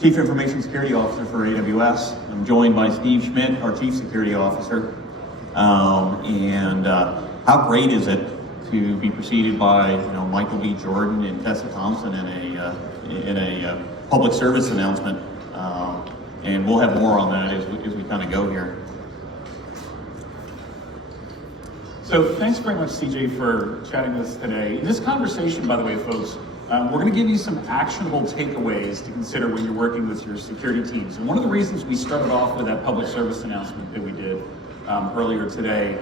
Chief Information Security Officer for AWS. I'm joined by Steve Schmidt, our Chief Security Officer. How great is it to be preceded by Michael B. Jordan and Tessa Thompson in a public service announcement, and we'll have more on that as we kind of go here. So thanks very much, CJ, for chatting with us today. In this conversation, by the way, folks, we're going to give you some actionable takeaways to consider when you're working with your security teams. And one of the reasons we started off with that public service announcement that we did earlier today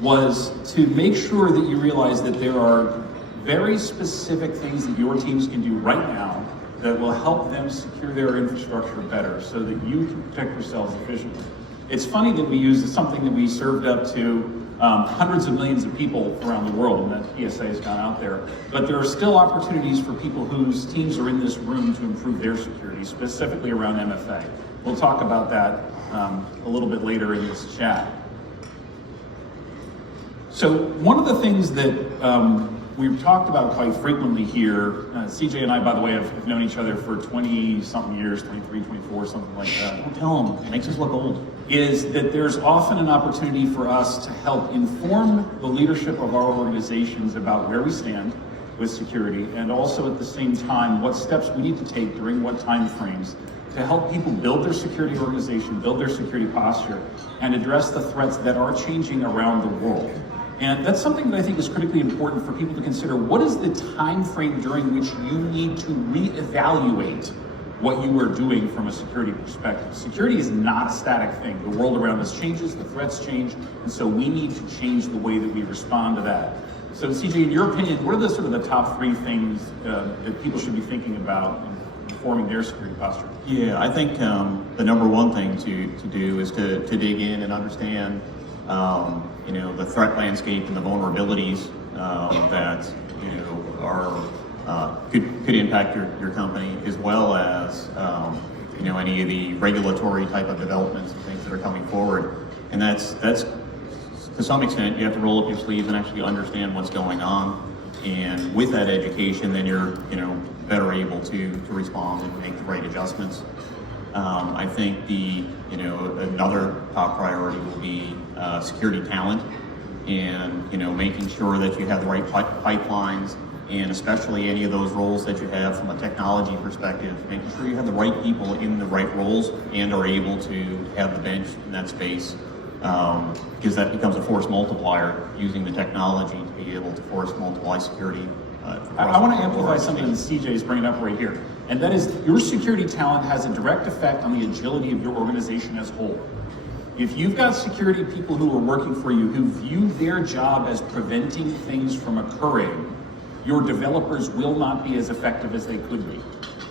was to make sure that you realize that there are very specific things that your teams can do right now that will help them secure their infrastructure better so that you can protect yourselves efficiently. It's funny that we use something that we served up to hundreds of millions of people around the world, and that PSA has gone out there. But there are still opportunities for people whose teams are in this room to improve their security, specifically around MFA. We'll talk about that a little bit later in this chat. So one of the things that we've talked about quite frequently here, CJ and I, by the way, have known each other for 20-something years, 23, 24, something like that. Don't tell them, it makes us look old. Is that there's often an opportunity for us to help inform the leadership of our organizations about where we stand with security, and also at the same time what steps we need to take during what time frames to help people build their security organization, build their security posture, and address the threats that are changing around the world. And that's something that I think is critically important for people to consider. What is the time frame during which you need to reevaluate what you are doing from a security perspective? Security is not a static thing. The world around us changes, the threats change, and so we need to change the way that we respond to that. So CJ, in your opinion, what are the sort of the top three things that people should be thinking about in forming their security posture? Yeah, I think the number one thing to do is to dig in and understand the threat landscape and the vulnerabilities that could impact your company, as well as any of the regulatory type of developments and things that are coming forward. And that's to some extent you have to roll up your sleeves and actually understand what's going on. And with that education, then you're better able to respond and make the right adjustments. I think another top priority will be security talent, and making sure that you have the right pipelines, and especially any of those roles that you have from a technology perspective, making sure you have the right people in the right roles and are able to have the bench in that space, because that becomes a force multiplier, using the technology to be able to force multiply security. I want to amplify something that CJ is bringing up right here, and that is your security talent has a direct effect on the agility of your organization as a whole. If you've got security people who are working for you who view their job as preventing things from occurring, your developers will not be as effective as they could be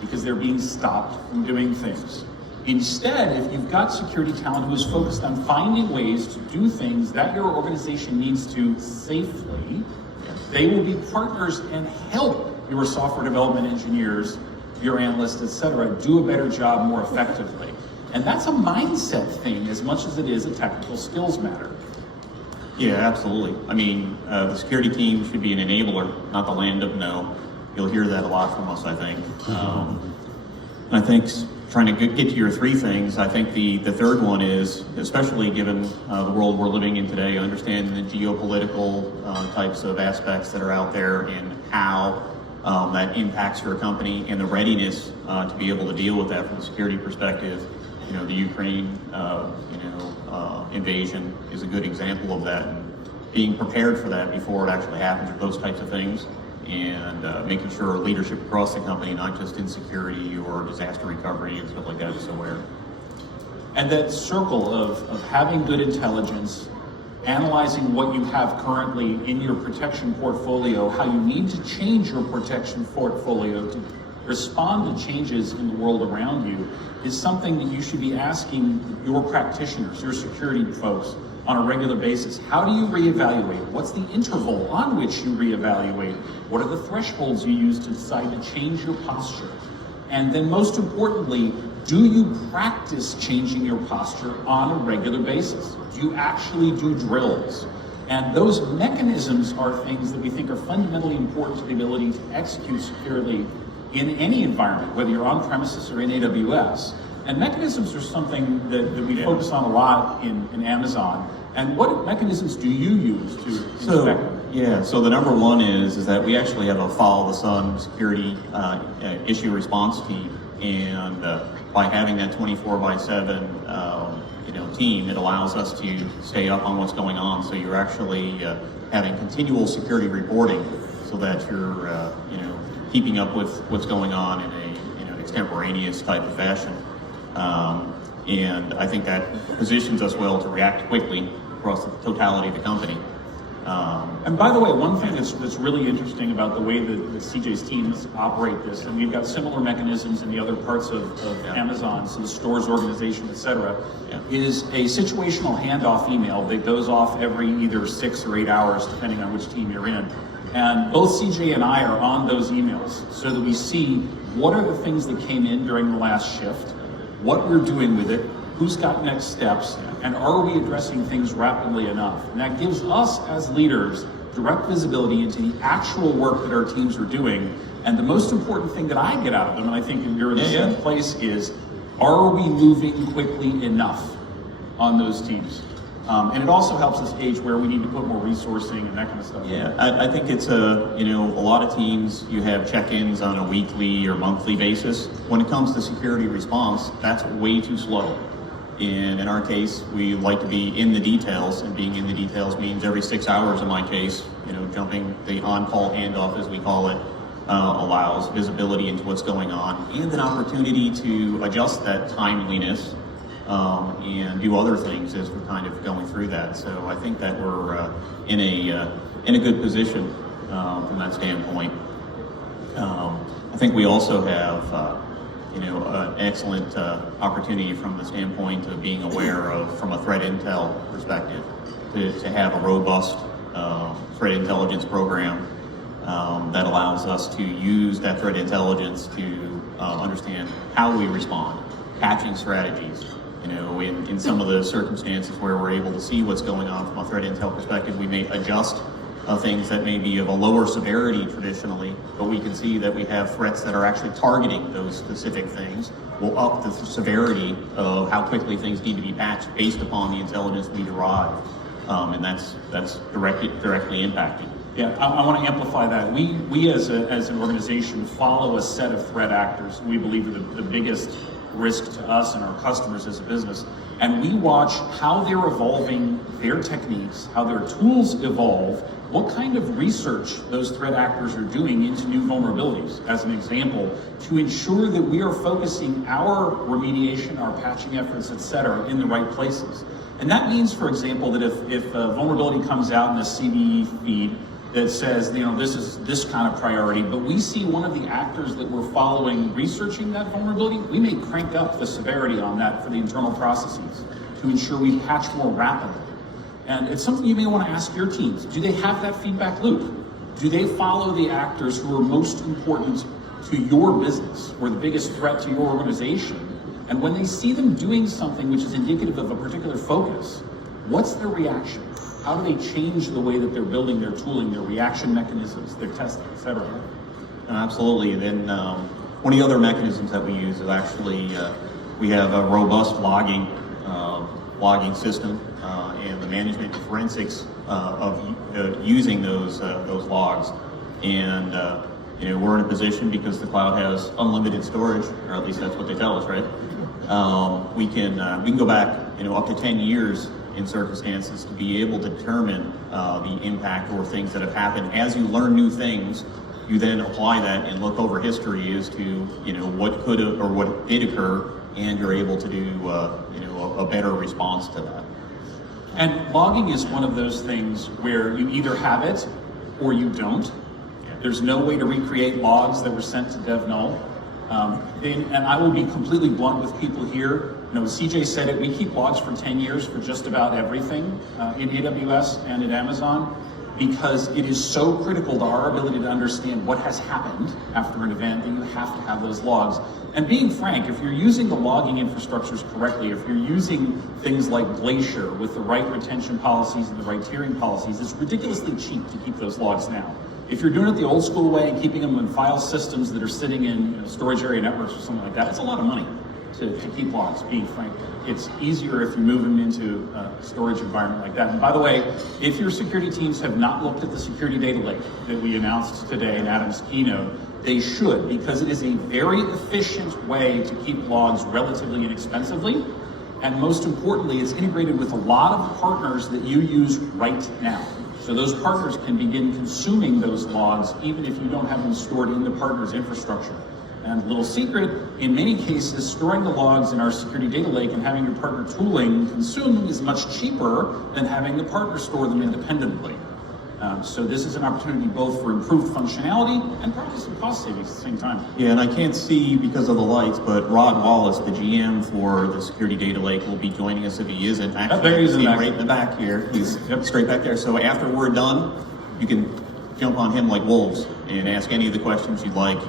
because they're being stopped from doing things. Instead, if you've got security talent who is focused on finding ways to do things that your organization needs to safely, they will be partners and help your software development engineers, your analysts, etc., do a better job more effectively. And that's a mindset thing as much as it is a technical skills matter. Yeah, absolutely. I mean, the security team should be an enabler, not the land of no. You'll hear that a lot from us, I think. I think trying to get to your three things, I think the third one is, especially given the world we're living in today, understanding the geopolitical types of aspects that are out there and how that impacts your company, and the readiness to be able to deal with that from a security perspective. The Ukraine invasion is a good example of that, and being prepared for that before it actually happens, or those types of things, and making sure leadership across the company, not just in security or disaster recovery and stuff like that, is aware. And that circle of having good intelligence, analyzing what you have currently in your protection portfolio, how you need to change your protection portfolio to respond to changes in the world around you, is something that you should be asking your practitioners, your security folks, on a regular basis. How do you reevaluate? What's the interval on which you reevaluate? What are the thresholds you use to decide to change your posture? And then most importantly, do you practice changing your posture on a regular basis? Do you actually do drills? And those mechanisms are things that we think are fundamentally important to the ability to execute securely in any environment, whether you're on premises or in AWS. And mechanisms are something that we focus on a lot in Amazon. And what mechanisms do you use to inspect them? So the number one is that we actually have a follow the sun security issue response team, and by having that 24/7 team, it allows us to stay up on what's going on. So you're actually having continual security reporting, so that you're keeping up with what's going on in a extemporaneous type of fashion. And I think that positions us well to react quickly across the totality of the company. And by the way, one thing that's really interesting about the way that CJ's teams operate this, and we've got similar mechanisms in the other parts of Amazon, so the stores organization, et cetera, is a situational handoff email that goes off every either 6 or 8 hours, depending on which team you're in. And both CJ and I are on those emails so that we see what are the things that came in during the last shift, what we're doing with it, who's got next steps, and are we addressing things rapidly enough? And that gives us as leaders direct visibility into the actual work that our teams are doing. And the most important thing that I get out of them, and I think you're in the same place, is are we moving quickly enough on those teams? And it also helps us gauge where we need to put more resourcing and that kind of stuff. Yeah, I think it's a lot of teams, you have check-ins on a weekly or monthly basis. When it comes to security response, that's way too slow. And in our case, we like to be in the details, and being in the details means every 6 hours in my case, jumping the on-call handoff, as we call it, allows visibility into what's going on and an opportunity to adjust that timeliness and do other things as we're kind of going through that. So I think that we're in a good position from that standpoint. I think we also have an excellent opportunity from the standpoint of being aware of, from a threat intel perspective, to have a robust threat intelligence program that allows us to use that threat intelligence to understand how we respond, patching strategies. In some of the circumstances where we're able to see what's going on from a threat intel perspective, we may adjust things that may be of a lower severity traditionally, but we can see that we have threats that are actually targeting those specific things. We'll up the severity of how quickly things need to be patched based upon the intelligence we derive, and that's directly impacting. Yeah, I want to amplify that. We as an organization follow a set of threat actors we believe are the biggest risk to us and our customers as a business. And we watch how they're evolving their techniques, how their tools evolve, what kind of research those threat actors are doing into new vulnerabilities, as an example, to ensure that we are focusing our remediation, our patching efforts, et cetera, in the right places. And that means, for example, that if a vulnerability comes out in a CVE feed that says, this is this kind of priority, but we see one of the actors that we're following researching that vulnerability, we may crank up the severity on that for the internal processes to ensure we patch more rapidly. And it's something you may want to ask your teams. Do they have that feedback loop? Do they follow the actors who are most important to your business or the biggest threat to your organization? And when they see them doing something which is indicative of a particular focus, what's their reaction? How do they change the way that they're building their tooling, their reaction mechanisms, their testing, et cetera? Absolutely. And then one of the other mechanisms that we use is actually we have a robust logging system and the management forensics of using those logs. And we're in a position, because the cloud has unlimited storage, or at least that's what they tell us, right? We can go back up to 10 years in circumstances to be able to determine the impact or things that have happened. As you learn new things, you then apply that and look over history as to what could have or what did occur, and you're able to do a better response to that. And logging is one of those things where you either have it or you don't. There's no way to recreate logs that were sent to dev null. And I will be completely blunt with people here. CJ said it, we keep logs for 10 years for just about everything in AWS and at Amazon, because it is so critical to our ability to understand what has happened after an event that you have to have those logs. And being frank, if you're using the logging infrastructures correctly, if you're using things like Glacier with the right retention policies and the right tiering policies, it's ridiculously cheap to keep those logs now. If you're doing it the old school way and keeping them in file systems that are sitting in storage area networks or something like that, it's a lot of money to keep logs, being frank. It's easier if you move them into a storage environment like that. And by the way, if your security teams have not looked at the security data lake that we announced today in Adam's keynote, they should, because it is a very efficient way to keep logs relatively inexpensively. And most importantly, it's integrated with a lot of partners that you use right now. So those partners can begin consuming those logs even if you don't have them stored in the partner's infrastructure. And a little secret, in many cases, storing the logs in our security data lake and having your partner tooling consume them is much cheaper than having the partner store them independently. So this is an opportunity both for improved functionality and probably some cost savings at the same time. Yeah, and I can't see because of the lights, but Rod Wallace, the GM for the security data lake, will be joining us if he isn't. Actually, there he is in the back. right in the back here. He's straight back there. So after we're done, you can jump on him like wolves and ask any of the questions you'd like.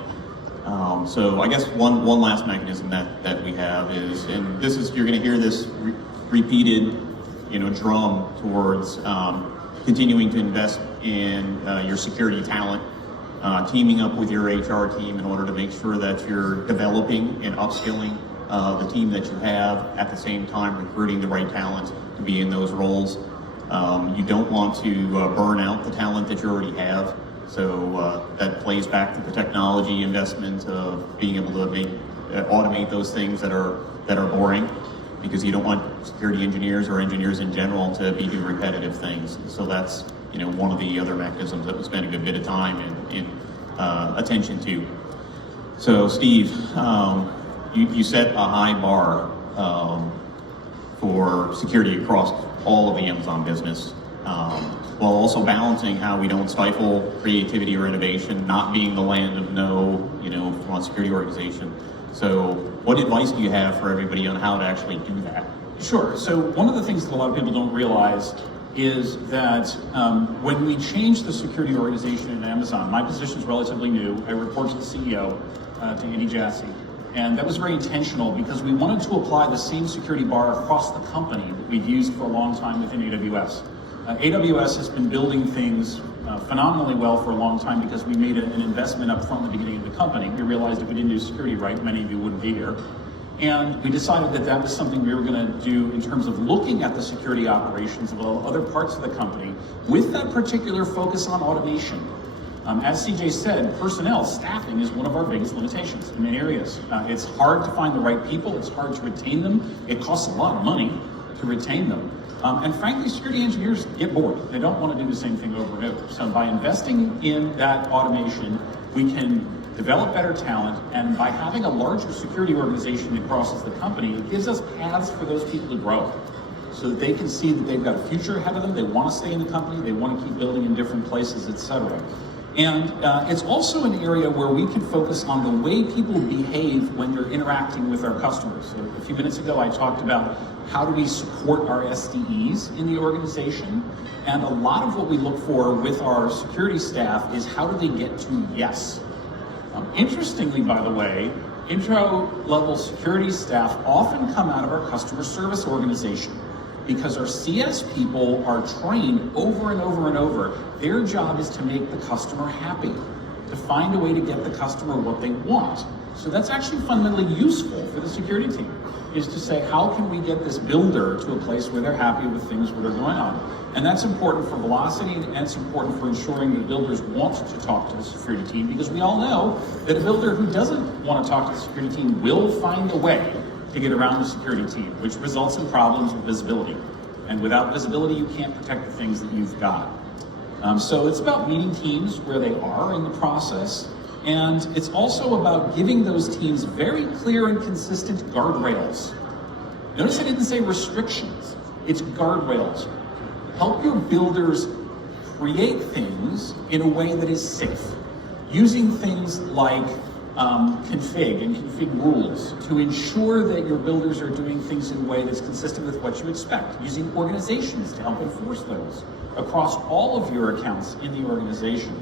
So I guess one last mechanism that we have is, and this is, you're going to hear this repeated, drum towards continuing to invest in your security talent, teaming up with your HR team in order to make sure that you're developing and upskilling the team that you have, at the same time recruiting the right talent to be in those roles. You don't want to burn out the talent that you already have. So that plays back to the technology investment of being able to automate those things that are boring, because you don't want security engineers or engineers in general to be doing repetitive things. So that's one of the other mechanisms that we spend a good bit of time in attention to. So Steve, you set a high bar for security across all of the Amazon business, while also balancing how we don't stifle creativity or innovation, not being the land of no, from a security organization. So what advice do you have for everybody on how to actually do that? Sure. So one of the things that a lot of people don't realize is that when we changed the security organization in Amazon, my position is relatively new. I report to the CEO, to Andy Jassy. And that was very intentional because we wanted to apply the same security bar across the company that we've used for a long time within AWS. AWS has been building things phenomenally well for a long time because we made an investment up front at the beginning of the company. We realized if we didn't do security right, many of you wouldn't be here. And we decided that that was something we were going to do in terms of looking at the security operations of other parts of the company with that particular focus on automation. As CJ said, personnel, staffing is one of our biggest limitations in many areas. It's hard to find the right people. It's hard to retain them. It costs a lot of money to retain them. And frankly, security engineers get bored. They don't want to do the same thing over and over. So by investing in that automation, we can develop better talent, and by having a larger security organization that crosses the company, it gives us paths for those people to grow so that they can see that they've got a future ahead of them, they want to stay in the company, they want to keep building in different places, etc. And it's also an area where we can focus on the way people behave when they're interacting with our customers. So a few minutes ago, I talked about how do we support our SDEs in the organization, and a lot of what we look for with our security staff is how do they get to yes. Interestingly, by the way, intro-level security staff often come out of our customer service organization because our CS people are trained over and over and over. Their job is to make the customer happy, to find a way to get the customer what they want. So that's actually fundamentally useful for the security team, is to say, how can we get this builder to a place where they're happy with things that are going on? And that's important for velocity, and it's important for ensuring that builders want to talk to the security team, because we all know that a builder who doesn't want to talk to the security team will find a way to get around the security team, which results in problems with visibility. And without visibility, you can't protect the things that you've got. So it's about meeting teams where they are in the process, and it's also about giving those teams very clear and consistent guardrails. Notice I didn't say restrictions, it's guardrails. Help your builders create things in a way that is safe, using things like config and config rules to ensure that your builders are doing things in a way that's consistent with what you expect, using organizations to help enforce those across all of your accounts in the organization.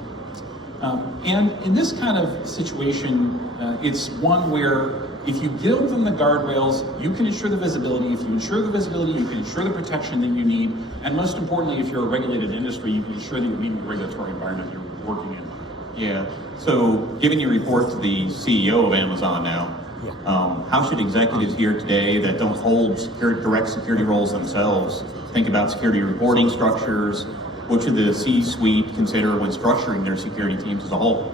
And in this kind of situation, it's one where if you give them the guardrails, you can ensure the visibility. If you ensure the visibility, you can ensure the protection that you need. And most importantly, if you're a regulated industry, you can ensure that you're meeting the regulatory environment you're working in? Yeah. So, given your report to the CEO of Amazon now, how should executives here today that don't hold direct security roles themselves think about security reporting structures? What should the C-suite consider when structuring their security teams as a whole?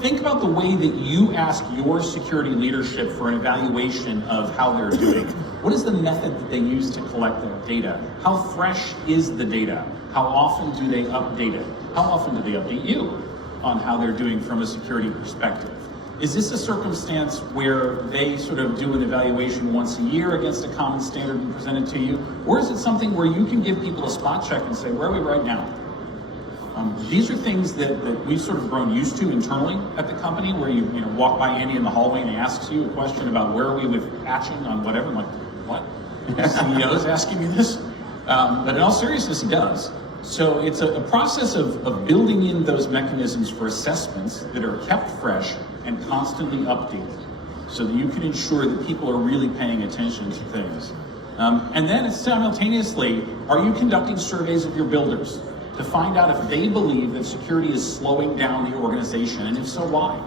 Think about the way that you ask your security leadership for an evaluation of how they're doing. What is the method that they use to collect that data? How fresh is the data? How often do they update it? How often do they update you on how they're doing from a security perspective? Is this a circumstance where they sort of do an evaluation once a year against a common standard and present it to you? Or is it something where you can give people a spot check and say, where are we right now? These are things that we've sort of grown used to internally at the company, where you walk by Andy in the hallway and he asks you a question about where are we with patching on whatever. I'm like, what? The CEO is asking me this? But in all seriousness, he does. So it's a process of building in those mechanisms for assessments that are kept fresh and constantly updated, so that you can ensure that people are really paying attention to things. And then simultaneously, are you conducting surveys of your builders to find out if they believe that security is slowing down the organization, and if so, why?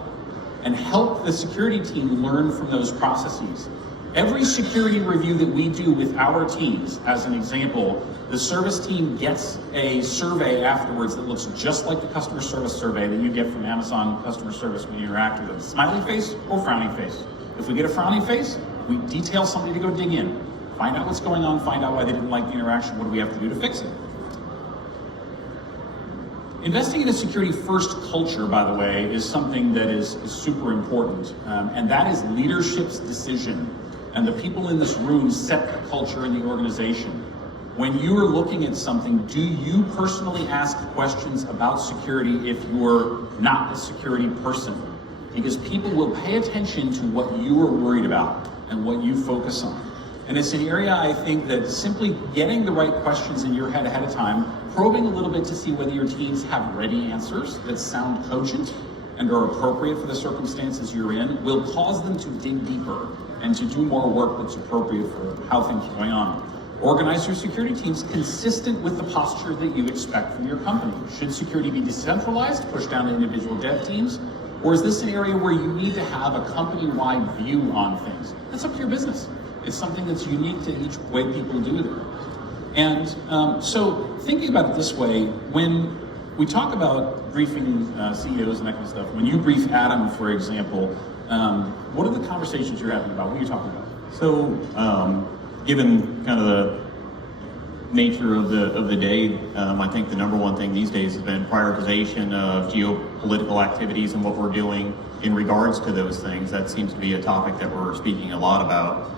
And help the security team learn from those processes. Every security review that we do with our teams, as an example, the service team gets a survey afterwards that looks just like the customer service survey that you get from Amazon customer service when you interact with them. Smiley face or frowning face. If we get a frowning face, we detail somebody to go dig in, find out what's going on, find out why they didn't like the interaction, what do we have to do to fix it. Investing in a security first culture, by the way, is something that is super important, and that is leadership's decision. And the people in this room set the culture in the organization. When you are looking at something, do you personally ask questions about security if you're not a security person? Because people will pay attention to what you are worried about and what you focus on. And it's an area, I think, that simply getting the right questions in your head ahead of time, probing a little bit to see whether your teams have ready answers that sound cogent and are appropriate for the circumstances you're in, will cause them to dig deeper and to do more work that's appropriate for how things are going on. Organize your security teams consistent with the posture that you expect from your company. Should security be decentralized, pushed down to individual dev teams? Or is this an area where you need to have a company-wide view on things? That's up to your business. It's something that's unique to each way people do it. And so thinking about it this way, when we talk about briefing CEOs and that kind of stuff, when you brief Adam, for example, what are the conversations you're having about? What are you talking about? So, given kind of the nature of the day, I think the number one thing these days has been prioritization of geopolitical activities and what we're doing in regards to those things. That seems to be a topic that we're speaking a lot about.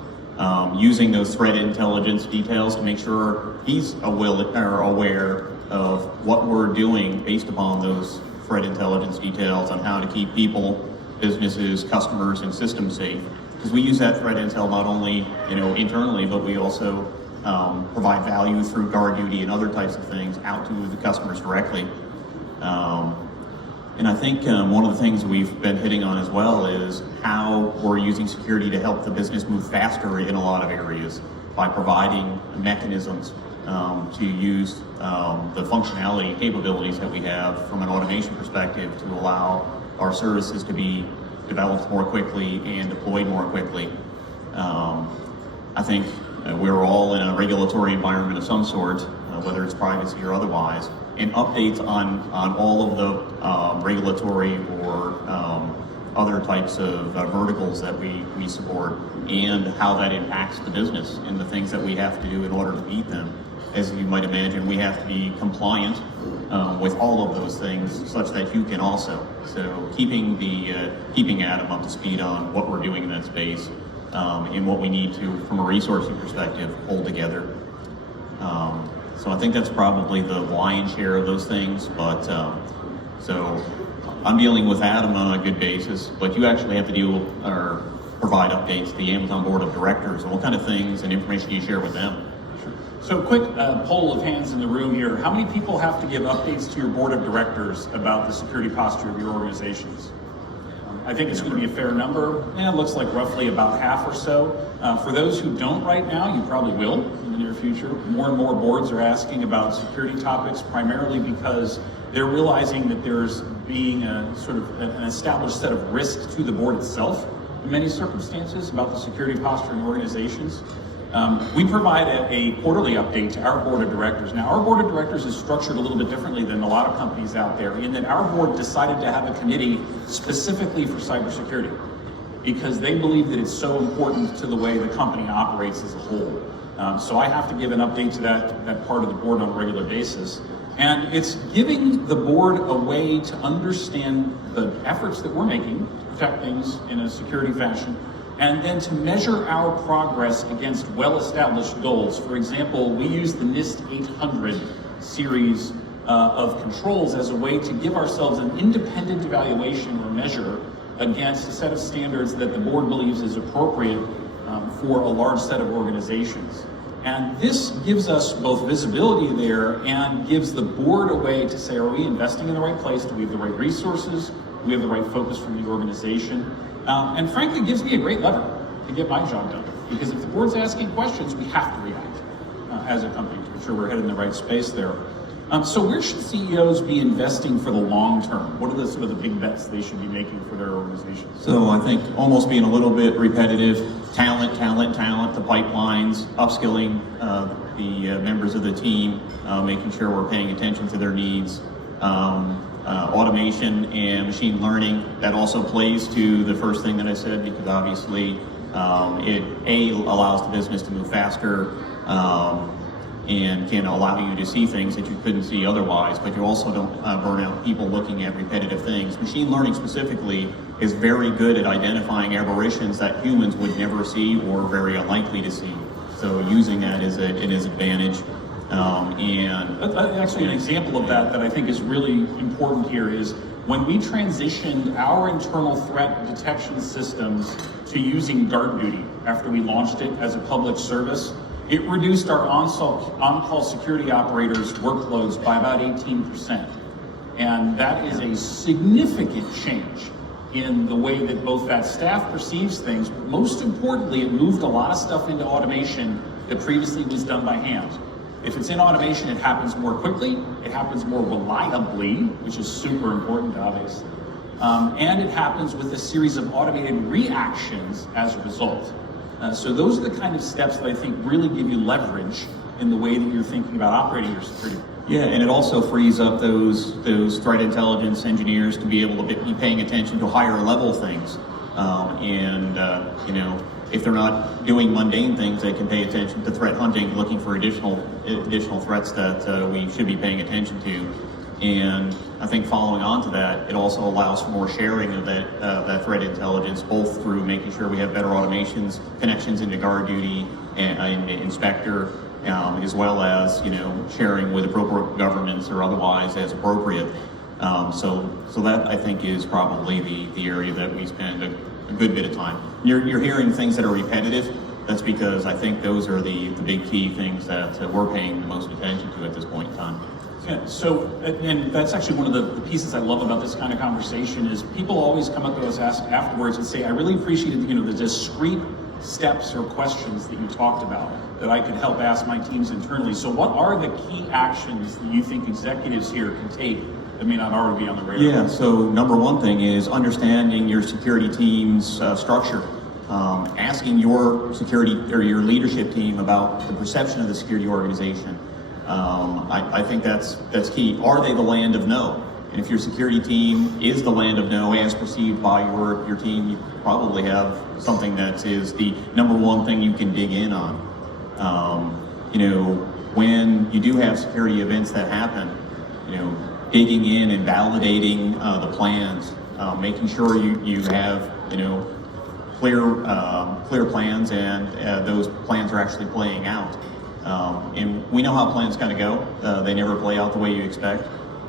Using those threat intelligence details to make sure he's aware of what we're doing based upon those threat intelligence details on how to keep people, businesses, customers, and systems safe. Because we use that threat intel not only internally, but we also provide value through guard duty and other types of things out to the customers directly. And I think one of the things we've been hitting on as well is how we're using security to help the business move faster in a lot of areas by providing mechanisms to use the functionality capabilities that we have from an automation perspective to allow our services to be developed more quickly and deployed more quickly. I think we're all in a regulatory environment of some sort, whether it's privacy or otherwise, and updates on all of the regulatory or other types of verticals that we support and how that impacts the business and the things that we have to do in order to meet them. As you might imagine, we have to be compliant with all of those things such that you can also. So keeping Adam up to speed on what we're doing in that space and what we need to, from a resourcing perspective, hold together. So I think that's probably the lion's share of those things, but so I'm dealing with Adam on a good basis, but you actually have to deal or provide updates to the Amazon Board of Directors, and what kind of things and information do you share with them? Sure. So quick poll of hands in the room here. How many people have to give updates to your Board of Directors about the security posture of your organizations? I think it's going to be a fair number. It looks like roughly about half or so. For those who don't right now, you probably will in the near future. More and more boards are asking about security topics, primarily because They're realizing that there's being a sort of an established set of risks to the board itself in many circumstances about the security posture in organizations. We provide a quarterly update to our board of directors. Now, our board of directors is structured a little bit differently than a lot of companies out there in that our board decided to have a committee specifically for cybersecurity because they believe that it's so important to the way the company operates as a whole. So I have to give an update to that part of the board on a regular basis. And it's giving the board a way to understand the efforts that we're making to protect things in a security fashion, and then to measure our progress against well-established goals. For example, we use the NIST 800 series of controls as a way to give ourselves an independent evaluation or measure against a set of standards that the board believes is appropriate for a large set of organizations. And this gives us both visibility there and gives the board a way to say, are we investing in the right place? Do we have the right resources? Do we have the right focus from the organization? And frankly, gives me a great lever to get my job done. Because if the board's asking questions, we have to react as a company to ensure we're headed in the right space there. So where should CEOs be investing for the long term? What are the sort of the big bets they should be making for their organizations? So I think almost being a little bit repetitive, talent, the pipelines, upskilling the members of the team, making sure we're paying attention to their needs, automation and machine learning. That also plays to the first thing that I said, because obviously it allows the business to move faster, and can allow you to see things that you couldn't see otherwise, but you also don't burn out people looking at repetitive things. Machine learning specifically is very good at identifying aberrations that humans would never see or very unlikely to see. So using that is an advantage. And actually, an example of that I think is really important here is when we transitioned our internal threat detection systems to using guard duty after we launched it as a public service, it reduced our on-call security operators' workloads by about 18%. And that is a significant change in the way that both that staff perceives things, but most importantly, it moved a lot of stuff into automation that previously was done by hand. If it's in automation, it happens more quickly, it happens more reliably, which is super important, obviously. And it happens with a series of automated reactions as a result. So those are the kind of steps that I think really give you leverage in the way that you're thinking about operating your security. yeah, and it also frees up those threat intelligence engineers to be able to be paying attention to higher level things. You know, if they're not doing mundane things, they can pay attention to threat hunting, looking for additional threats that we should be paying attention to. And I think following on to that, it also allows for more sharing of that threat intelligence, both through making sure we have better automations, connections into guard duty and inspector, as well as, you know, sharing with appropriate governments or otherwise as appropriate. So that I think is probably the area that we spend a good bit of time. You're hearing things that are repetitive. That's because I think those are the big key things that we're paying the most attention to at this point in time. Yeah, so, and that's actually one of the pieces I love about this kind of conversation is people always come up to us afterwards and say, I really appreciated, you know, the discrete steps or questions that you talked about that I could help ask my teams internally. So what are the key actions that you think executives here can take that may not already be on the radar? Yeah, so number one thing is understanding your security team's structure. Asking your security or your leadership team about the perception of the security organization. I think that's key. Are they the land of no? And if your security team is the land of no as perceived by your team, you probably have something that is the number one thing you can dig in on. You know, when you do have security events that happen, you know, digging in and validating the plans, making sure you have, you know, clear plans and those plans are actually playing out. And we know how plans kind of go. They never play out the way you expect,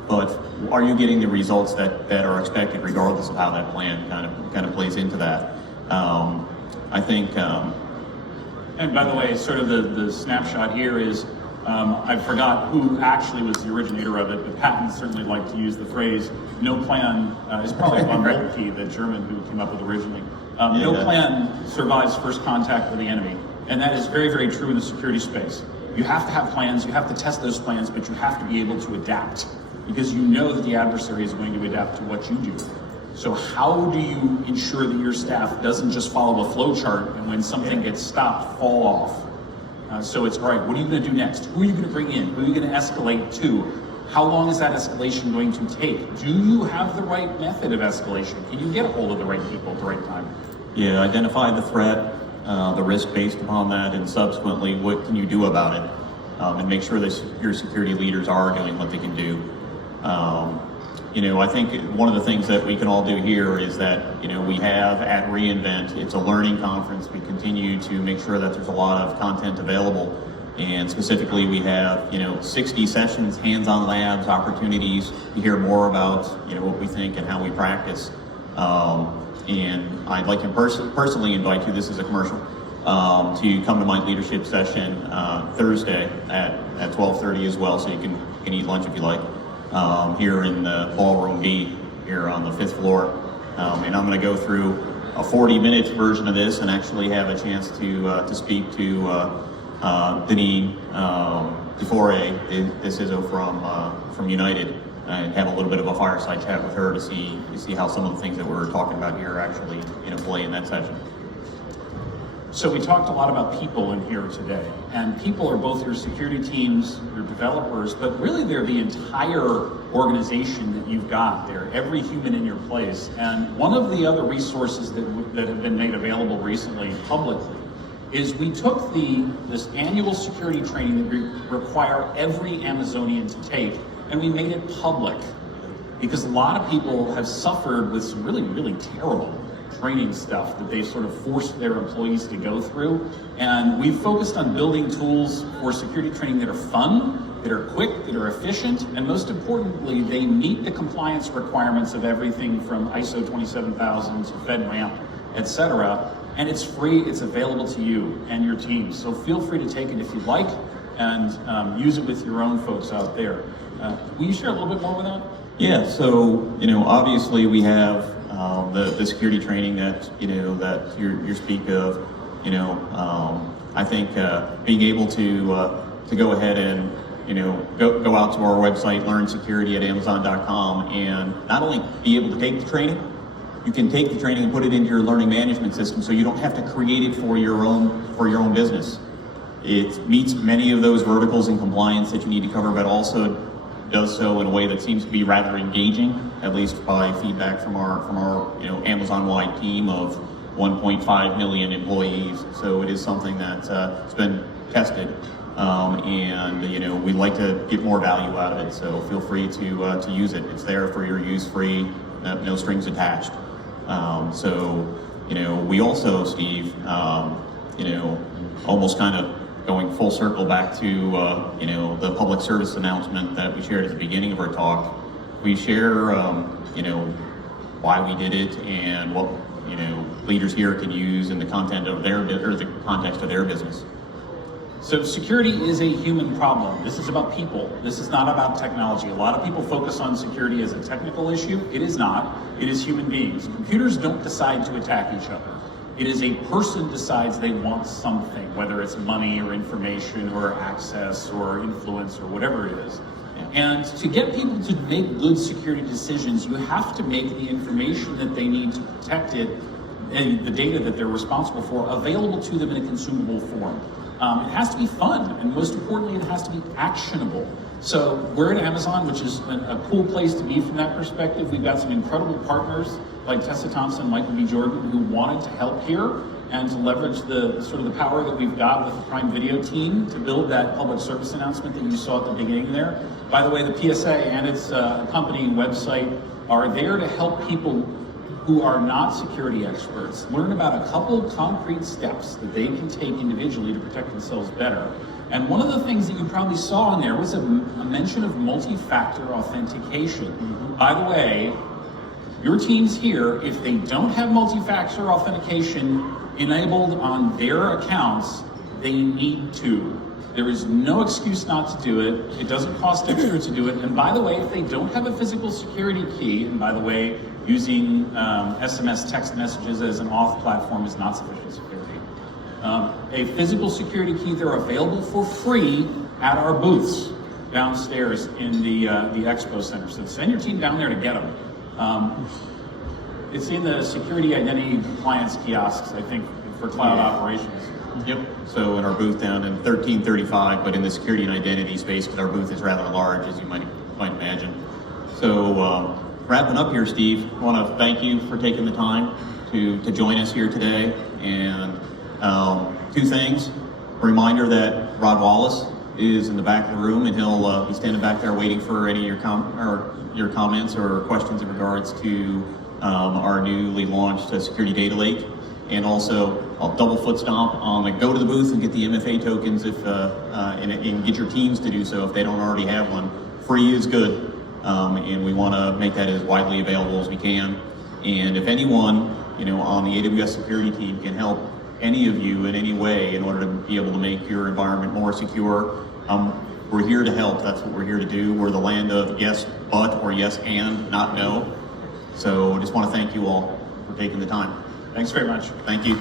but are you getting the results that are expected regardless of how that plan kind of plays into that? I think. And by the way, sort of the snapshot here is, I forgot who actually was the originator of it, but patents certainly like to use the phrase, no plan is probably von Moltke, the German who came up with originally. No plan survives first contact with the enemy. And that is very, very true in the security space. You have to have plans, you have to test those plans, but you have to be able to adapt because you know that the adversary is going to adapt to what you do. So how do you ensure that your staff doesn't just follow a flow chart and when something gets stopped, fall off? So it's, all right, what are you going to do next? Who are you going to bring in? Who are you going to escalate to? How long is that escalation going to take? Do you have the right method of escalation? Can you get a hold of the right people at the right time? Yeah, identify the threat, the risk based upon that, and subsequently, what can you do about it? And make sure that your security leaders are doing what they can do. I think one of the things that we can all do here is that, we have at reInvent, it's a learning conference. We continue to make sure that there's a lot of content available. And specifically, we have, 60 sessions, hands-on labs, opportunities to hear more about, what we think and how we practice. And I'd like to personally invite you, this is a commercial, to come to my leadership session Thursday at 12:30 as well, so you can eat lunch if you like, here in the Ballroom B here on the 5th floor. And I'm going to go through a 40-minute version of this and actually have a chance to speak to Deneen DeFore, this is from United, and have a little bit of a fireside chat with her to see how some of the things that we're talking about here actually play in that session. So we talked a lot about people in here today, and people are both your security teams, your developers, but really they're the entire organization that you've got there, every human in your place. And one of the other resources that have been made available recently publicly is we took this annual security training that we require every Amazonian to take, and we made it public, because a lot of people have suffered with some really, really terrible training stuff that they've sort of forced their employees to go through. And we've focused on building tools for security training that are fun, that are quick, that are efficient, and most importantly, they meet the compliance requirements of everything from ISO 27000 to FedRAMP, etc. And it's free, it's available to you and your team. So feel free to take it if you'd like, and use it with your own folks out there. Will you share a little bit more with that? Yeah, so, obviously we have the security training that, that you speak of. I think being able to go ahead and, go out to our website, learnsecurity@amazon.com, and not only be able to take the training, you can take the training and put it into your learning management system, so you don't have to create it for your own business. It meets many of those verticals in compliance that you need to cover, but also does so in a way that seems to be rather engaging, at least by feedback from our Amazon-wide team of 1.5 million employees. So it is something that it's been tested, and we'd like to get more value out of it. So feel free to use it. It's there for your use, free, no strings attached. We also, Steve, almost kind of going full circle back to the public service announcement that we shared at the beginning of our talk. We share why we did it and what leaders here can use in the content of the context of their business. So security is a human problem. This is about people. This is not about technology. A lot of people focus on security as a technical issue. It is not. It is human beings. Computers don't decide to attack each other. It is a person decides they want something, whether it's money or information or access or influence or whatever it is. And to get people to make good security decisions, you have to make the information that they need to protect it and the data that they're responsible for available to them in a consumable form. It has to be fun, and most importantly, it has to be actionable. So we're at Amazon, which is a cool place to be from that perspective. We've got some incredible partners like Tessa Thompson, Michael B. Jordan, who wanted to help here and to leverage the sort of the power that we've got with the Prime Video team to build that public service announcement that you saw at the beginning there. By the way, the PSA and its accompanying website are there to help people who are not security experts learn about a couple concrete steps that they can take individually to protect themselves better. And one of the things that you probably saw in there was a mention of multi-factor authentication. Mm-hmm. By the way, your teams here, if they don't have multi-factor authentication enabled on their accounts, they need to. There is no excuse not to do it. It doesn't cost extra to do it. And by the way, if they don't have a physical security key, and by the way, using SMS text messages as an auth platform is not sufficient security. A physical security key, they're available for free at our booths. downstairs in the expo center. So send your team down there to get them. It's in the security identity and compliance kiosks, I think, for cloud operations. Yep. So in our booth down in 1335, but in the security and identity space, because our booth is rather large, as you might imagine. So wrapping up here, Steve, I want to thank you for taking the time to join us here today. And two things: a reminder that Rod Wallace is in the back of the room, and he'll be standing back there waiting for any of your comments or questions in regards to our newly launched security data lake. And also, I'll double foot stomp on the go to the booth and get the MFA tokens if and get your teams to do so if they don't already have one. Free is good, and we want to make that as widely available as we can. And if anyone, on the AWS security team can help any of you in any way in order to be able to make your environment more secure, we're here to help. That's what we're here to do. We're the land of yes, but, or yes and, not no. So I just want to thank you all for taking the time. Thanks very much. Thank you.